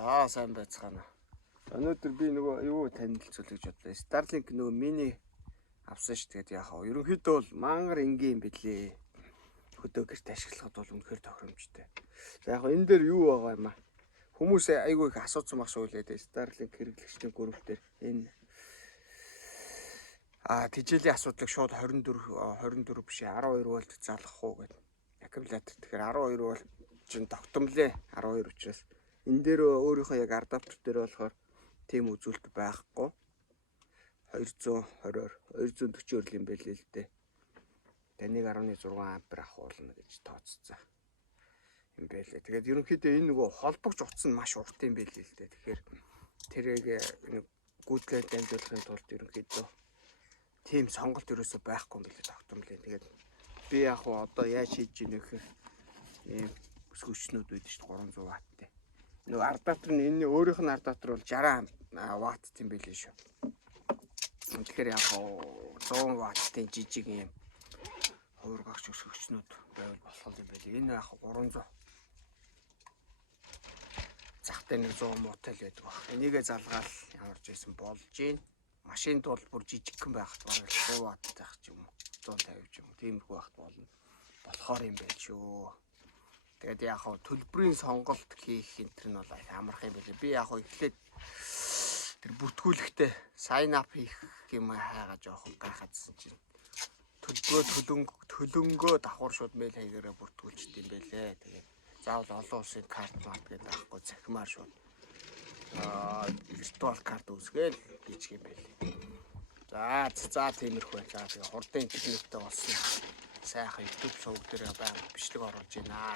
Сайн байцгаана. Өнөөдөр би нөгөө юу танилцуулах гэж бодлоо. Starlink нөгөө мини авсан ш. Тэгээд яг хаа ерөнхийдөө бол мангар энгийн юм билээ. Хөдөө гэрт ашиглахад бол үнэхээр тохиромжтой. За яг энэ дээр юу байгаа юм аа? Хүмүүс айгүй их асуусан мах шуулээд Starlink хэрэглэгчдийн групп дээр энэ тижээлийн асуудлыг шууд 24 биш 12 вольт залгах уу гэдэг. Аккумулятор тэгэхээр 12 вольт чинь тогтмолээ 12 учраас энэ дээр өөрийнхөө яг адаптер дээр болохоор тийм үзүүлэлт байхгүй. 240 юм байлээ л дээ. Таныг 1.6 ампер авах болно гэж тооцсон юм байлээ. Тэгээд ерөнхийдөө энэ нөгөө холбогч утас нь маш урт юм байлээ л дээ. Тэгэхээр тэрийг гүйтлээр дамжуулахын тулд ерөнхийдөө тийм сонголт ерөөсөй байхгүй юм билээ тогтмолын. Тэгээд би яг одоо яаж хийж ийнэ гэхээр ийм өсгөгчнүүд байдаг шүү дээ 300 ватттай. Нөгөө адаптер нь энэ өөрийнх нь адаптер бол 60 ватт юм билээ шүү. Тэгэхээр яг 100 ваттын жижиг юм хуургагч өсгөгчнүүд байвал болох юм байлээ. Энэ яг 300 захтай нэг 100 муутай л байдаг баг. Энийгээ залгаал ямар ч байсан болж гин. Машинд бол бүр жижигхэн байхад бараг 100 ватт байх ч юм уу 150 ч юм уу тиймэрхүү байхад болохоор юм байл шүү. Тэгээд яг төлбөрийн сонголт хийх энэ нь бол амарх юм билээ. Би яг эхлээд тэр бүртгүүлэхдээ sign up хийх юм хайгаа жоохон гайхацсан чинь төлөнгөө давхар шууд мэйл хаягаараа бүртгүүлчихдээ юм байлээ. Тэгээд заавал олон улсын карт мат гэдэг авахгүй захимаар шууд виртуал карт үүсгээл хийчих юм байлээ. За тиймэрхүү байна. За тэгээ хурдан интернеттэй болсон сайхан YouTube сувг дээр байнга бичлэг оруулж байна.